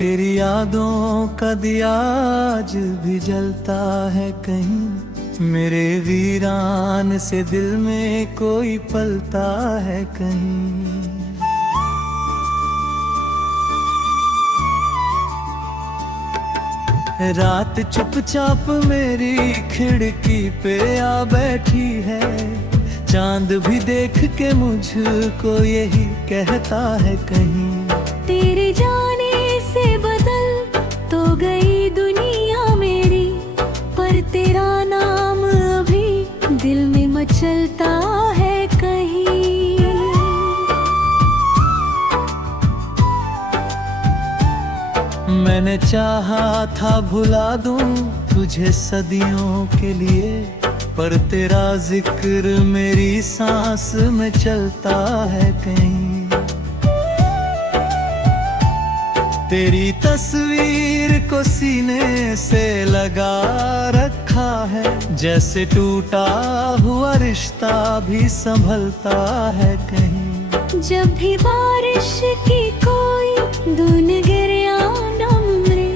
तेरी यादों का दिया आज भी जलता है कहीं, मेरे वीरान से दिल में कोई पलता है कहीं। रात चुपचाप मेरी खिड़की पे आ बैठी है, चांद भी देख के मुझको यही कहता है कहीं। तेरे जाने से बदल तो गई दुनिया मेरी, पर तेरा नाम अभी दिल में मचलता है कहीं। मैंने चाहा था भुला दूं तुझे सदियों के लिए, पर तेरा जिक्र मेरी सांस में चलता है कहीं। तेरी तस्वीर को सीने से लगा रखा है, जैसे टूटा हुआ रिश्ता भी संभलता है कहीं। जब भी बारिश की कोई धुन गिरे नमरे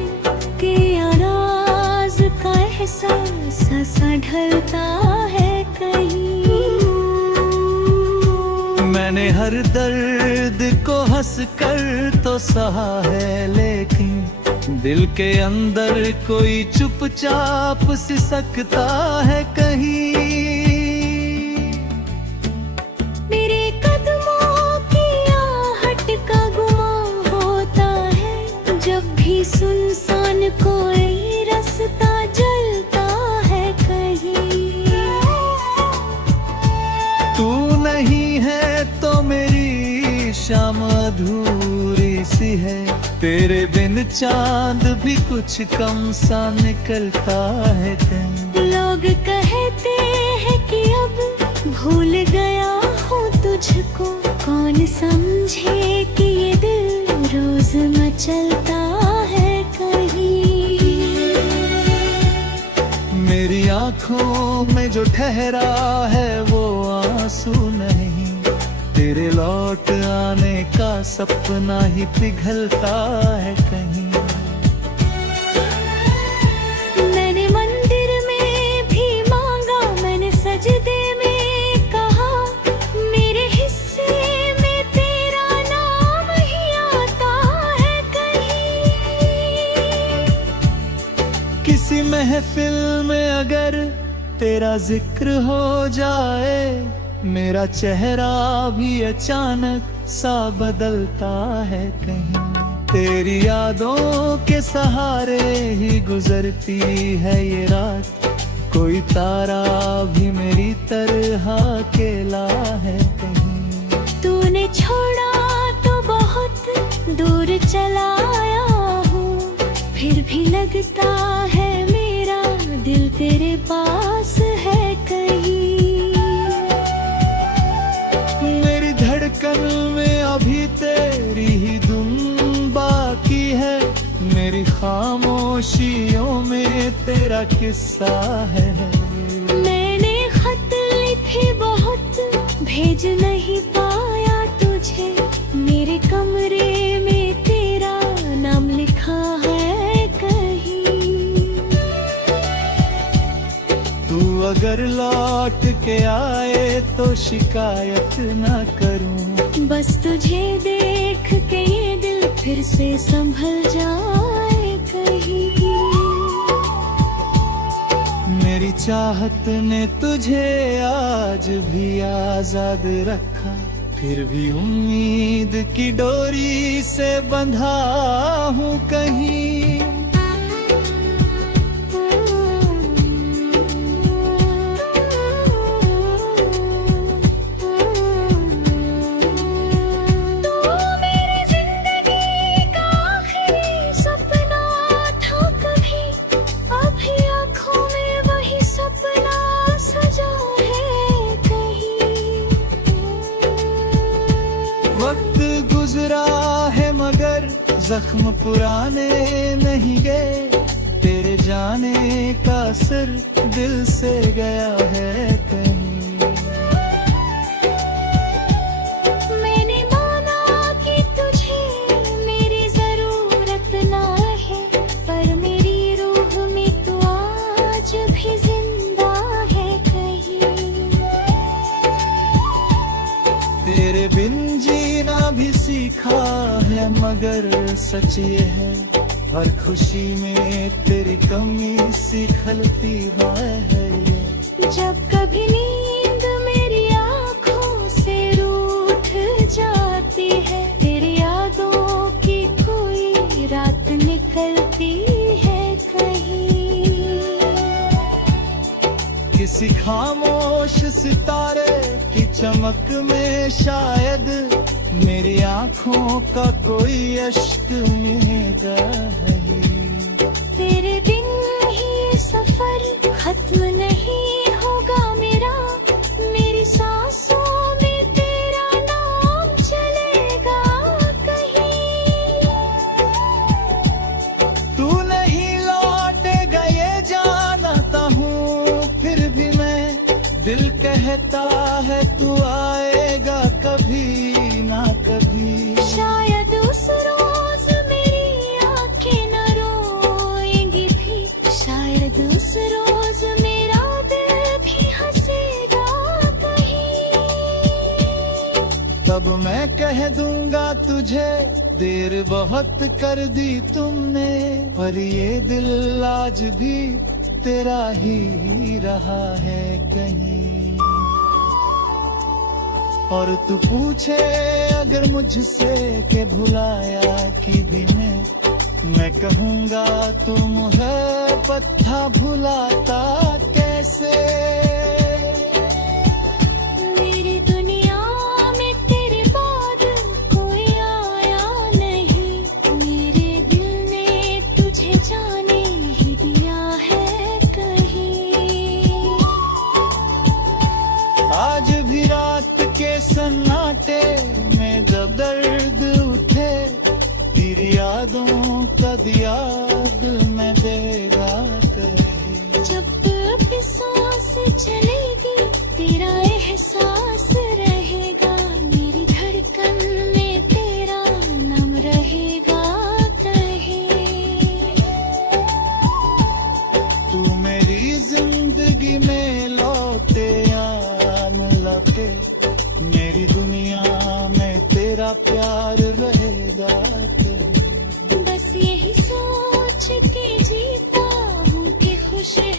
के आराज का एहसास सा ढलता है कहीं। मैंने हर दर्द को हंस कर तो सहा है, लेकिन दिल के अंदर कोई चुपचाप सिसकता है कहीं। मेरे कदमों की आहट का गुमान होता है, जब भी सुनसान कोई रास्ता जलता है कहीं। तू नहीं है तो मेरी शाम अधूरी सी है, तेरे बिन चांद भी कुछ कम सा निकलता है कहीं। लोग कहते हैं कि अब भूल गया हूँ तुझको, कौन समझे कि ये दिल रोज मचलता है कहीं। मेरी आँखों में जो ठहरा है वो आंसू नहीं, तेरे लौट आने का सपना ही पिघलता है कहीं। मैंने मंदिर में भी मांगा, मैंने सजदे में कहा, मेरे हिस्से में तेरा नाम ही आता है कहीं। किसी महफिल में अगर तेरा जिक्र हो जाए, मेरा चेहरा भी अचानक सा बदलता है कहीं। तेरी यादों के सहारे ही गुजरती है ये रात, कोई तारा भी मेरी तरह अकेला है कहीं। तूने छोड़ा तो बहुत दूर चला आया हूँ, फिर भी लगता है मेरा दिल तेरे पास है कहीं। मेरी धड़कन में अभी तेरी ही धुन बाकी है, मेरी खामोशियों में तेरा किस्सा है। मैंने खत लिखे बहुत, भेज नहीं पाया तुझे, मेरे कमरे में तेरा नाम लिखा है कहीं। तू अगर लौट के आए तो शिकायत ना करूं, बस तुझे देख के ये दिल फिर से संभल जाए कहीं। मेरी चाहत ने तुझे आज भी आजाद रखा, फिर भी उम्मीद की डोरी से बंधा हूँ कहीं। वक्त गुजरा है मगर जख्म पुराने नहीं गए, तेरे जाने का असर दिल से गया है कहीं। मैंने माना कि तुझे मेरी जरूरत ना मगर सच ये है, हर खुशी में तेरी कमी सी खलती है ये। जब कभी नींद मेरी आँखों से रूठ जाती है, तेरी यादों की कोई रात निकलती है कहीं। किसी खामोश सितारे की चमक में शायद मेरी आँखों का कोई अश्क मिलेगा है। तेरे बिन ही ये सफर खत्म नहीं होगा मेरा, मेरी सांसों में तेरा नाम चलेगा कहीं। तू नहीं लौटेगा ये जानता हूँ, फिर भी मैं दिल कहता है तू आएगा कभी ना कभी। शायद उस रोज मेरी आंखें न रोएंगी भी, शायद उस रोज मेरा दिल भी हंसेगा कहीं। तब मैं कह दूंगा तुझे देर बहुत कर दी तुमने, पर ये दिल आज भी तेरा ही रहा है कहीं। और तू पूछे अगर मुझसे के भुलाया कि भी मैं कहूँगा तुम है पत्था भुलाता कैसे। मेरी दुनिया में तेरे बाद कोई आया नहीं, मेरे दिल ने तुझे जाने ही दिया है कहीं। आज भी रात के सन्नाटे में जब दर्द उठे, तेरी यादों का दिया दिल में देगा करे। जब दिल की सांस चलेगी तेरा एहसास रहेगा, मेरी धड़कन में तेरा नाम रहेगा कहीं। तू मेरी जिंदगी में लौटे या न लौटे, मेरी दुनिया में तेरा प्यार रहेगा तेरे। बस यही सोच के जीता हूँ कि खुश है।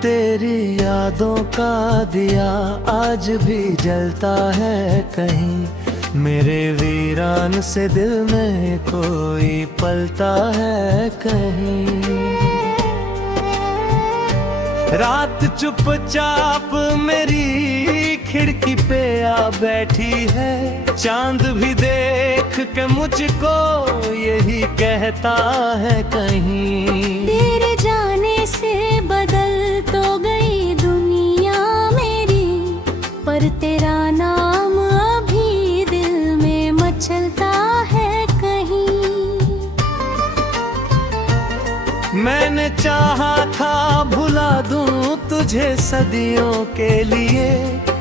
तेरी यादों का दिया आज भी जलता है कहीं, मेरे वीरान से दिल में कोई पलता है कहीं। रात चुपचाप मेरी खिड़की पे आ बैठी है, चांद भी देख के मुझको यही कहता है कहीं। तेरे जाने से बदल तो गई दुनिया मेरी, पर तेरा नाम अभी दिल में मचलता है कहीं। मैंने चाहा था भुला दूं तुझे सदियों के लिए,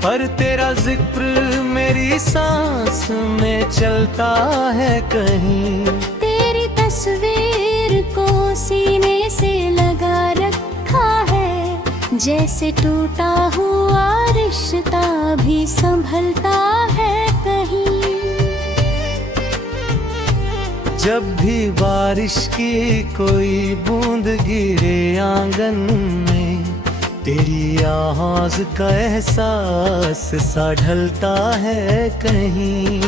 पर तेरा जिक्र मेरी सांस में चलता है कहीं। तेरी तस्वीर को सीने से लगा रखा है, जैसे टूटा हुआ रिश्ता भी संभलता है कहीं। जब भी बारिश की कोई बूंद गिरे आंगन में, तेरी आवाज का एहसास सा ढलता है कहीं।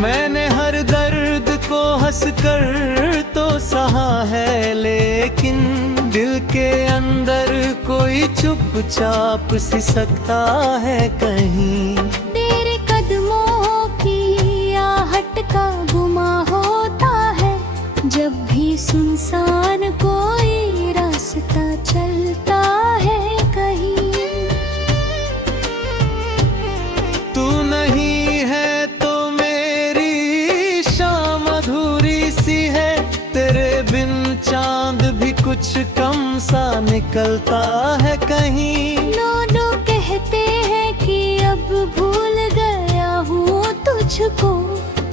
मैंने हर दर्द को हंसकर तो सहा है, लेकिन दिल के अंदर कोई चुपचाप सिसकता है कहीं। तेरे कदमों की आहट का गुमा होता है, जब सा निकलता है कहीं। दोनों कहते हैं कि अब भूल गया हूँ तुझको,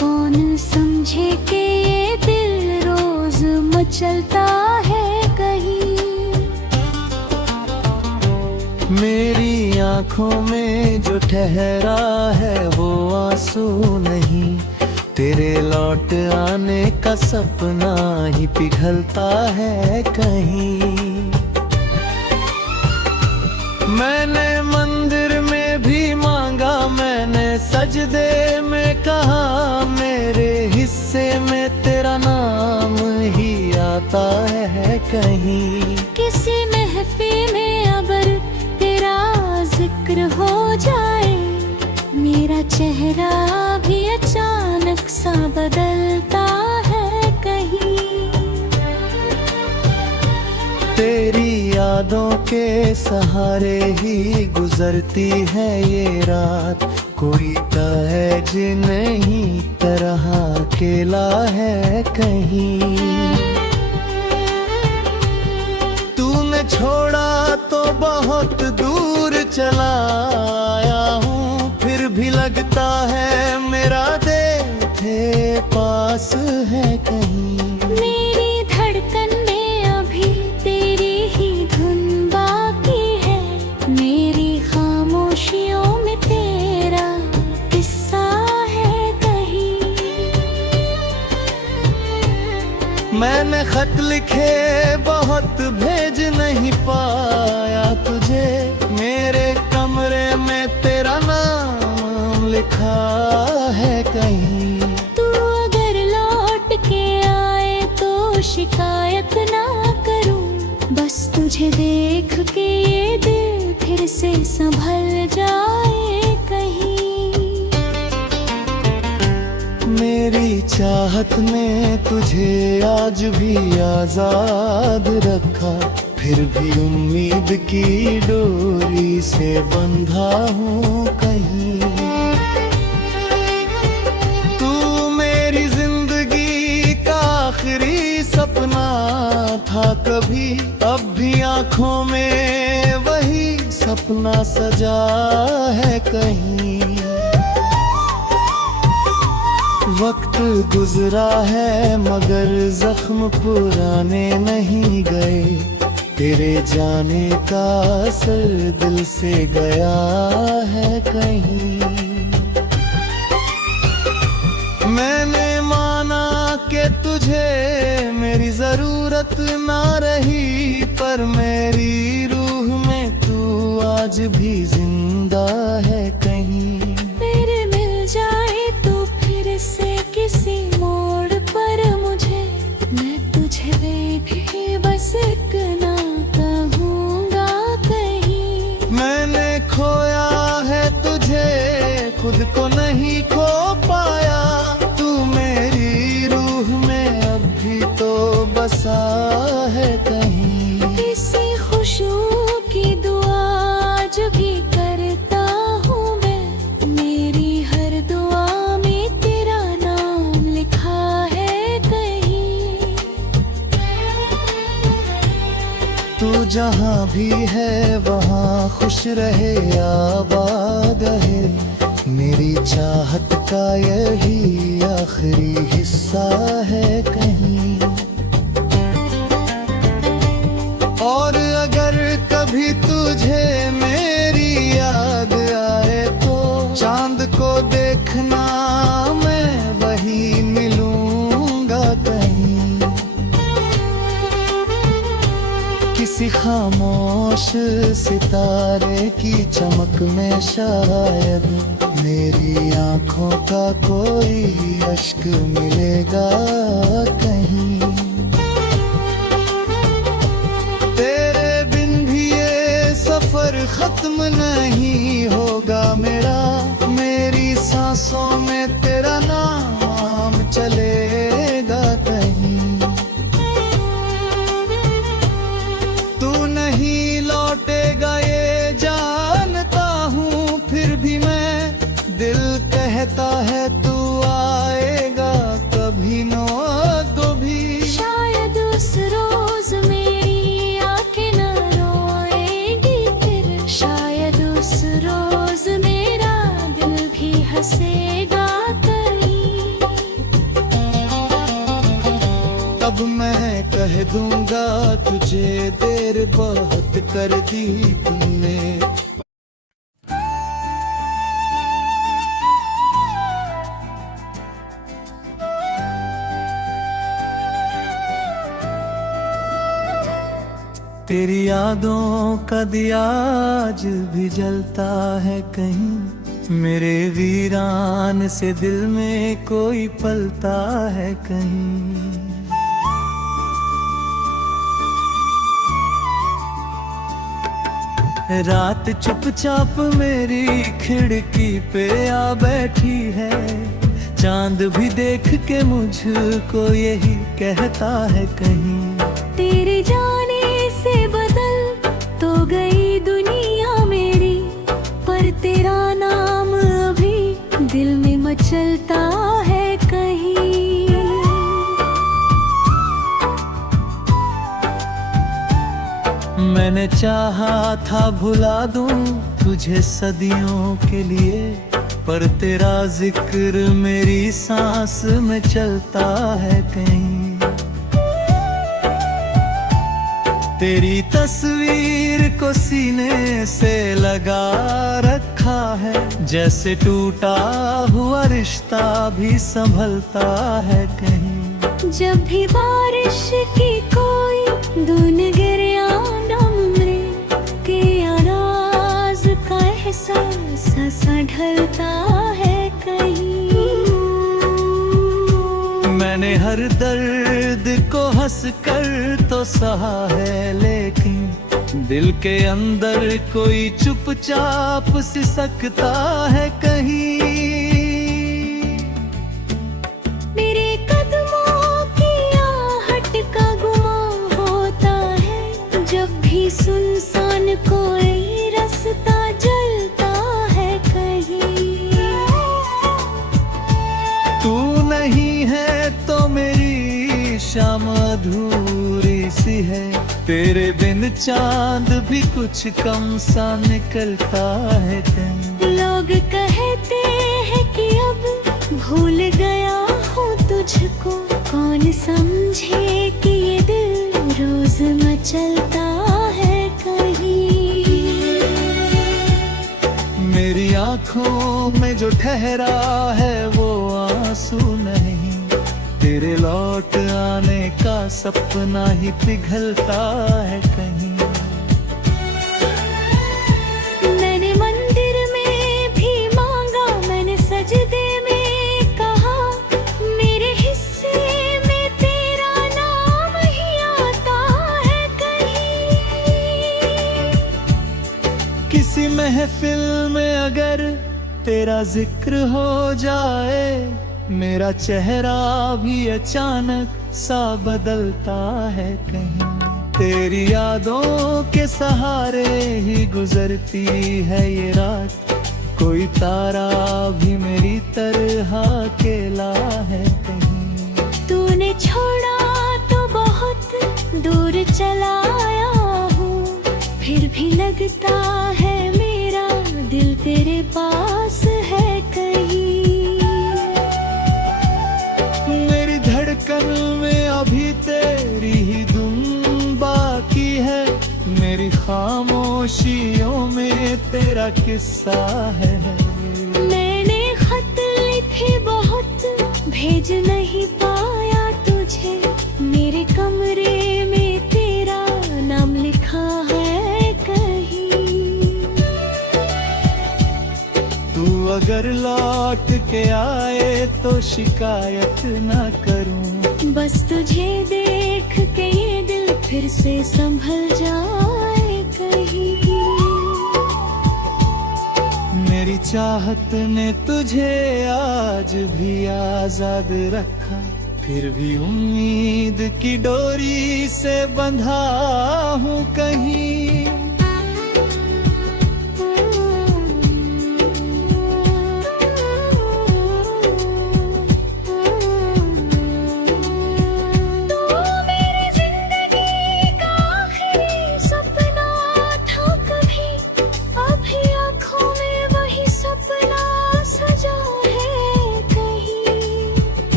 कौन समझे कि ये दिल रोज मचलता है कहीं। मेरी आंखों में जो ठहरा है वो आंसू नहीं, तेरे लौट आने का सपना ही पिघलता है कहीं। मैंने मंदिर में भी मांगा, मैंने सजदे में कहा, मेरे हिस्से में तेरा नाम ही आता है कहीं। किसी महफिल में अगर तेरा जिक्र हो जाए, मेरा चेहरा भी अचानक सा बदलता है कहीं। तेरी यादों के सहारे ही गुजरती है ये रात, कोई तहज नहीं तरह अकेला है कहीं। तूने छोड़ा तो बहुत दूर चला आया हूँ, फिर भी लगता है मेरा दिल थे पास है कहीं। मेरी धड़कन में अभी तेरी ही धुन बाकी है, मेरी खामोशियों में तेरा किस्सा है कहीं। मैंने खत लिखे बहुत भेज नहीं पाया तुझे, मेरे कमरे में तेरा नाम लिखा है कहीं। तू अगर लौट के आए तो शिकायत ना करूं, बस तुझे देख के ये दिल फिर से संभल जाए कहीं। मेरी चाहत ने तुझे आज भी आजाद रखा, फिर भी उम्मीद की डोरी से बंधा हूँ कहीं। तू मेरी जिंदगी का आखिरी सपना था कभी, अब भी आंखों में वही सपना सजा है कहीं। वक्त गुजरा है मगर जख्म पुराने नहीं गए, तेरे जाने का असर दिल से गया है कहीं। मैंने माना कि तुझे मेरी जरूरत ना रही, पर मेरी रूह में तू आज भी जिंदा है कहीं। फिर मिल जाए तो फिर से किसी मोड़ पर मुझे, मैं तुझे देखे बस एक ना कहूँगा कहीं। मैंने खोया है तुझे, खुद को नहीं खो पाया, तू मेरी रूह में अब भी तो बसा है कहीं। इसी खुशबू की दुआ आज भी करता हूँ मैं, मेरी हर दुआ में तेरा नाम लिखा है कहीं। तू जहाँ भी है वहाँ खुश रहे आबाद है, मेरी चाहत का यही आखिरी हिस्सा है कहीं। और अगर कभी तुझे मेरी याद आए तो चांद को देखना, मैं वही मिलूंगा कहीं। किसी खामोश सितारे की चमक में शायद मेरी आंखों का कोई अश्क मिलेगा कहीं। तेरे बिन भी ये सफर खत्म नहीं होगा मेरा, मेरी सांसों में तेरा नाम चलेगा कहीं। तू नहीं लौटेगा ये जानता हूँ, फिर भी मैं दिल कहता है तू आएगा कभी न कभी। शायद उस रोज मेरी आंखें कह दूंगा तुझे, देर बहुत कर दी तुमने। तेरी यादों का दिया आज भी जलता है कहीं, मेरे वीरान से दिल में कोई पलता है कहीं। रात चुपचाप मेरी खिड़की पे आ बैठी है, चांद भी देख के मुझको यही कहता है कहीं। तेरे जाने से बदल तो गई दुनिया मेरी, पर तेरा नाम अभी दिल में मचलता है कहीं। मैंने चाहा था भुला दूं तुझे सदियों के लिए, पर तेरा जिक्र मेरी सांस में चलता है कहीं। तेरी तस्वीर को सीने से लगा रखा है, जैसे टूटा हुआ रिश्ता भी संभलता है कहीं। जब भी बारिश की कोई धुन गिरे आंगन में, के आराज का एहसास सा ढलता है कहीं। मैंने हर दर्द को हंस कर तो सहा है, लेकिन दिल के अंदर कोई चुपचाप सिसकता है कहीं। मेरे कदमों की आहट का गुमान होता है, जब भी सुनसान कोई रास्ता जलता है कहीं। तू नहीं है तो मेरी शाम अधूरी सी है, तेरे बिन चांद भी कुछ कम सा निकलता है कहीं। लोग कहते हैं कि अब भूल गया हूँ तुझको, कौन समझे कि ये दिल रोज मचलता है कहीं। मेरी आँखों में जो ठहरा है वो आंसू नहीं, तेरे लौट आने का सपना ही पिघलता है कहीं। मैंने मंदिर में भी मांगा, मैंने सजदे में कहा, मेरे हिस्से में तेरा नाम ही आता है कहीं। किसी महफिल में अगर तेरा जिक्र हो जाए, मेरा चेहरा भी अचानक सा बदलता है कहीं। तेरी यादों के सहारे ही गुजरती है ये रात, कोई तारा भी मेरी तरह अकेला है कहीं। तूने छोड़ा तो बहुत दूर चला आया हूँ, फिर भी लगता है मेरा दिल तेरे पास है कहीं। धड़कन में अभी तेरी ही धुन बाकी है, मेरी खामोशियों में तेरा किस्सा है। मैंने खत लिखे बहुत, भेज नहीं पाया तुझे, मेरे कमरे में तेरा नाम लिखा है कहीं। तू अगर लौट के आए तो शिकायत ना करूं, बस तुझे देख के ये दिल फिर से संभल जाए कहीं। मेरी चाहत ने तुझे आज भी आजाद रखा, फिर भी उम्मीद की डोरी से बंधा हूँ कहीं।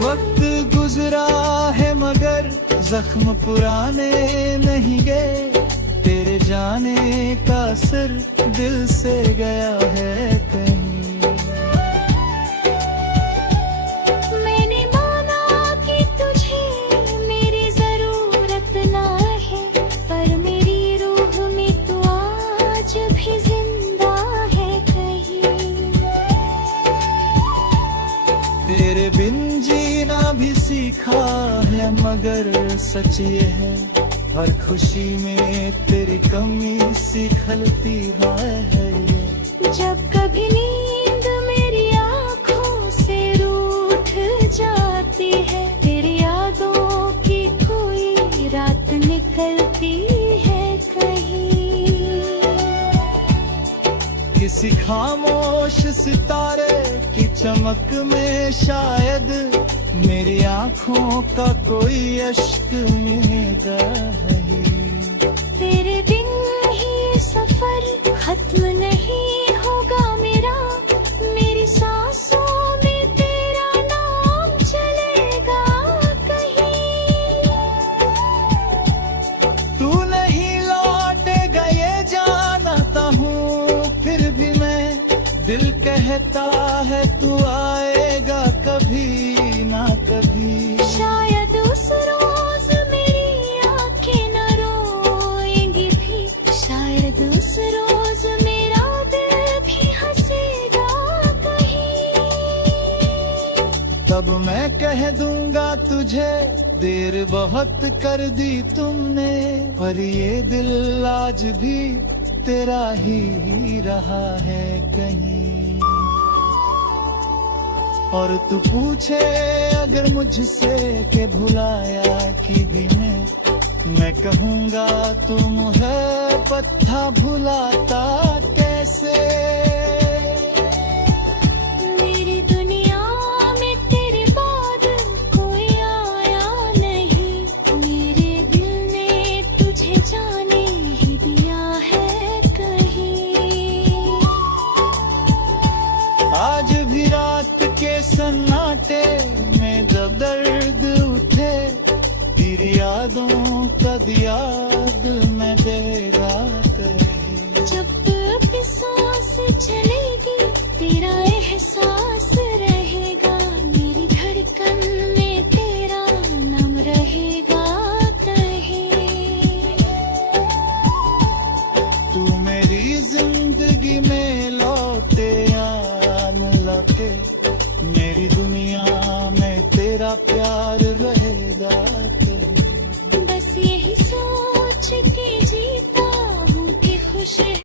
वक्त गुजरा है जख्म पुराने नहीं गए, तेरे जाने का असर दिल से गया है कहीं। मैंने माना कि तुझे मेरी जरूरत ना है, पर मेरी रूह में तू आज भी जिंदा है कहीं। तेरे बिन जीना भी सीखा है, मगर सच ये है हर खुशी में तेरी कमी सी खलती है ये। जब कभी नींद मेरी आँखों से रूठ जाती है, तेरी यादों की कोई रात निकलती है कहीं। किसी खामोश सितारे की चमक में शायद मेरी आँखों का कोई अश्क मिलेगा ही। तेरे बिन ही सफर खत्म नहीं होगा मेरा, मेरी सांसों में तेरा नाम चलेगा कहीं। तू नहीं लौटेगा ये जानता हूँ, फिर भी मैं दिल कहता है तू आएगा कभी ना कभी। शायद उस रोज मेरी आंखें न रोएंगी भी, शायद उस रोज मेरा दिल भी हंसेगा कहीं। तब मैं कह दूंगा तुझे देर बहुत कर दी तुमने, पर ये दिल आज भी तेरा ही रहा है कहीं। और तू पूछे अगर मुझसे के भुलाया कि भी मैं कहूँगा तुम है पत्था भुलाता कैसे। मेरी दुनिया में तेरे बाद कोई आया नहीं, मेरे दिल ने तुझे जाने ही दिया है कहीं। आज भी रात के सन्नाटे में जब दर्द उठे, तेरी यादों का दिया दिल में देगा कहीं। जब तक सांस चलेगी तेरा एहसास रहेगा, मेरी धड़कन में तेरा नाम रहेगा कहीं। तू मेरी जिंदगी में लौटे या न लौटे, मेरी दुनिया में तेरा प्यार रहेगा कहीं। बस यही सोच के जीता हूँ कि खुश है।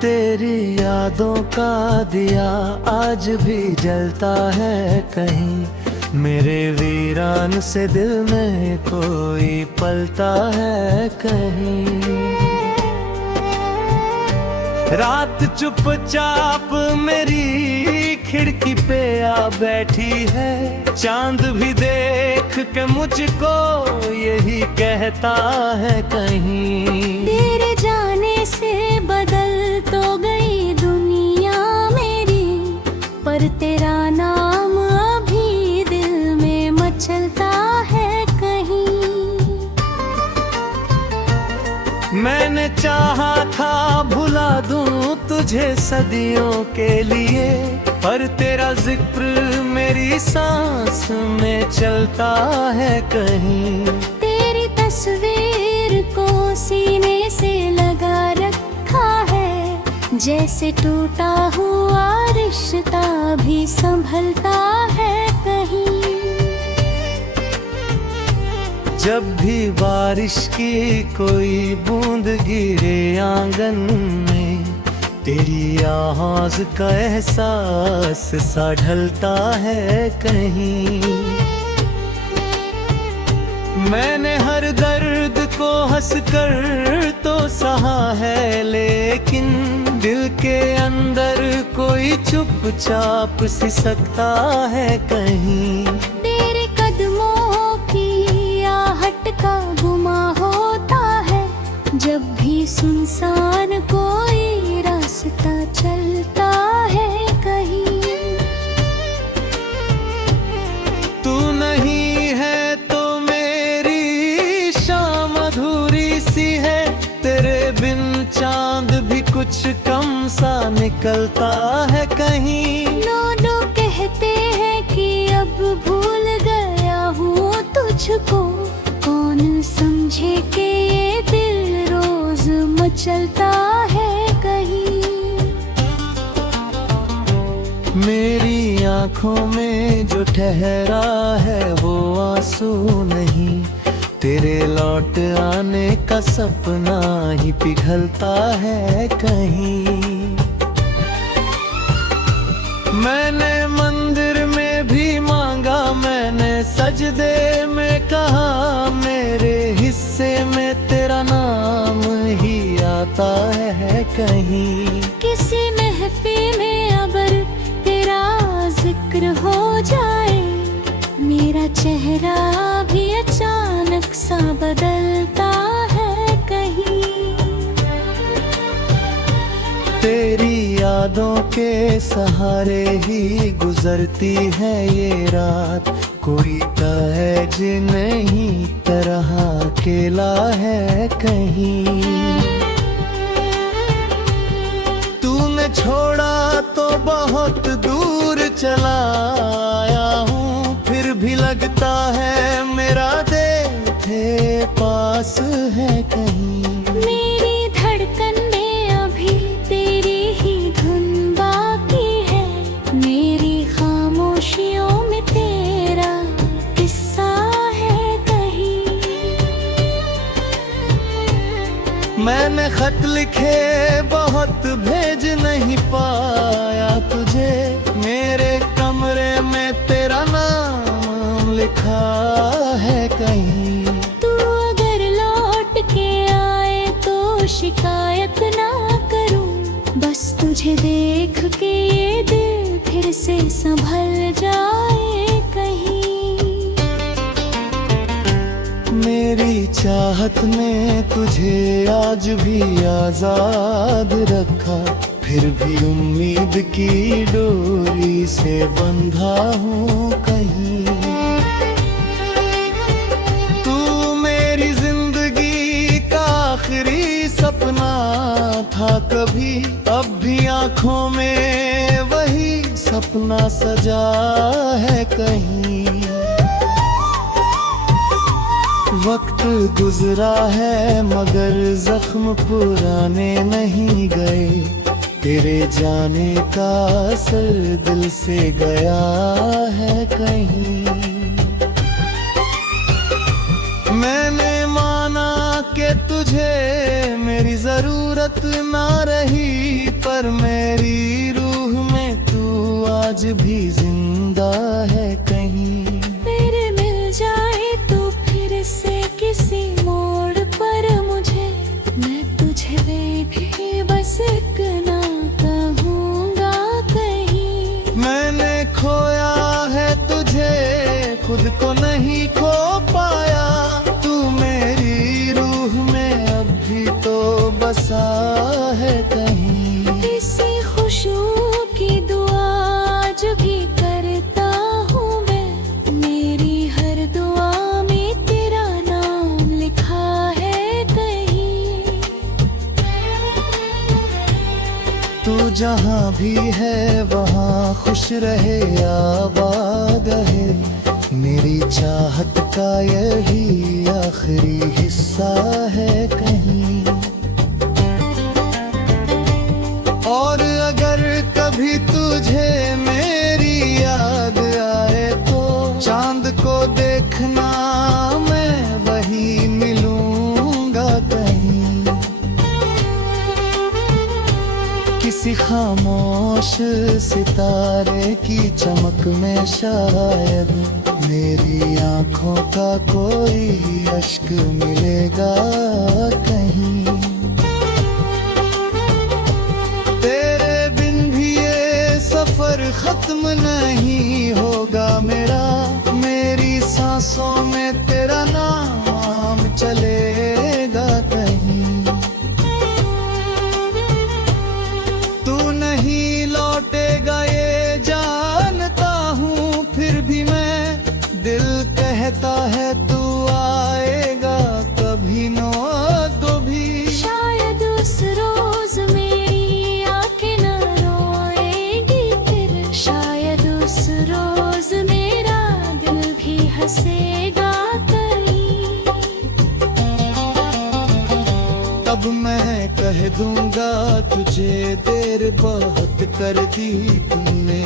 तेरी यादों का दिया आज भी जलता है कहीं, मेरे वीरान से दिल में कोई पलता है कहीं। रात चुपचाप मेरी खिड़की पे आ बैठी है, चांद भी देख के मुझको यही कहता है कहीं। तेरे जाने से बदल तो गई दुनिया मेरी, पर तेरा नाम अभी दिल में मचलता है कहीं। मैंने चाहा था भुला दूं तुझे सदियों के लिए, पर तेरा जिक्र मेरी सांस में चलता है कहीं। तेरी तस्वीर को सीने से लगा रखा है, जैसे टूटा हुआ रिश्ता भी संभलता है कहीं। जब भी बारिश की कोई बूंद गिरे आंगन में, तेरी आवाज का एहसास सा ढलता है कहीं। मैंने हर दर्द को हंसकर तो सहा है, लेकिन दिल के अंदर कोई चुपचाप सिसकता है कहीं। तेरे कदमों की आहट का गुमा होता है, जब भी सुनसान कोई रास्ता चलता है कहीं। तू नहीं है तो मेरी शाम अधूरी सी है, तेरे बिन चांद भी कुछ कम सा निकलता है कहीं। लोग कहते हैं कि अब भूल गया हूँ तुझको, कौन समझे कि ये दिल रोज मचलता है कहीं। मेरी आंखों में जो ठहरा है वो आंसू नहीं, तेरे लौट आने का सपना ही पिघलता है कहीं। मैंने मंदिर में भी मांगा, मैंने सजदे में कहा, मेरे हिस्से में तेरा नाम ही आता है कहीं। किसी महफिल में अगर तेरा जिक्र हो जाए, मेरा चेहरा भी अचानक सा बदलता है कहीं। तेरी यादों के सहारे ही गुजरती है ये रात, कोई तहज नहीं तरह अकेला है कहीं। तूने छोड़ा तो बहुत दूर चला आया हूँ, फिर भी लगता है मेरा दिल थे पास है कहीं। मेरी धड़कन में अभी तेरी ही धुन बाकी है, मेरी खामोशियों में तेरा किस्सा है कहीं। मैंने खत लिखे बहुत भेज नहीं पाया तुझे, मेरे कमरे में तेरा नाम लिखा है कहीं। तू अगर लौट के आए तो शिकायत ना करूं, बस तुझे देख के ये दिल फिर से संभल जाए कहीं। मेरी चाहत ने तुझे आज भी आजाद रखा, फिर भी उम्मीद की डोरी से बंधा हूँ कहीं। तू मेरी जिंदगी का आखिरी सपना था कभी, अब भी आंखों में वही सपना सजा है कहीं। वक्त गुजरा है मगर जख्म पुराने नहीं गए, तेरे जाने का असर दिल से गया है कहीं। मैंने माना कि तुझे मेरी जरूरत ना रही, पर मेरी रूह में तू आज भी जिंदा है कहीं। फिर मिल जाए तो फिर से किसी मोड़ पर मुझे, मैं तुझे भी बस एक ना कहूँगा कहीं। मैंने खोया है तुझे, खुद को नहीं खो पाया, तू मेरी रूह में अब भी तो बसा है कहीं। इसी खुशबू की दुआ आज भी करता हूँ मैं, मेरी हर दुआ में तेरा नाम लिखा है कहीं। तू जहाँ भी है वहाँ खुश रहे आबाद है, मेरी चाहत का यही आखिरी हिस्सा है कहीं। और अगर कभी तुझे मेरी याद आए तो चांद को देखना मैं सितारे की चमक में शायद मेरी आंखों का कोई अश्क मिलेगा कहीं। तेरे बिन भी ये सफर खत्म नहीं होगा मेरा, मेरी सांसों में तेरा नाम चलेगा कहीं। तू नहीं लौटेगा ये जानता हूँ, फिर भी मैं दिल कहता है तू आएगा कभी न कभी। शायद उस रोज मेरी आंखें न रोएगी फिर, शायद उस रोज मेरा दिल भी हंसेगा कहीं। तब मैं कह दूंगा तुझे देर बहुत कर दी तुमने,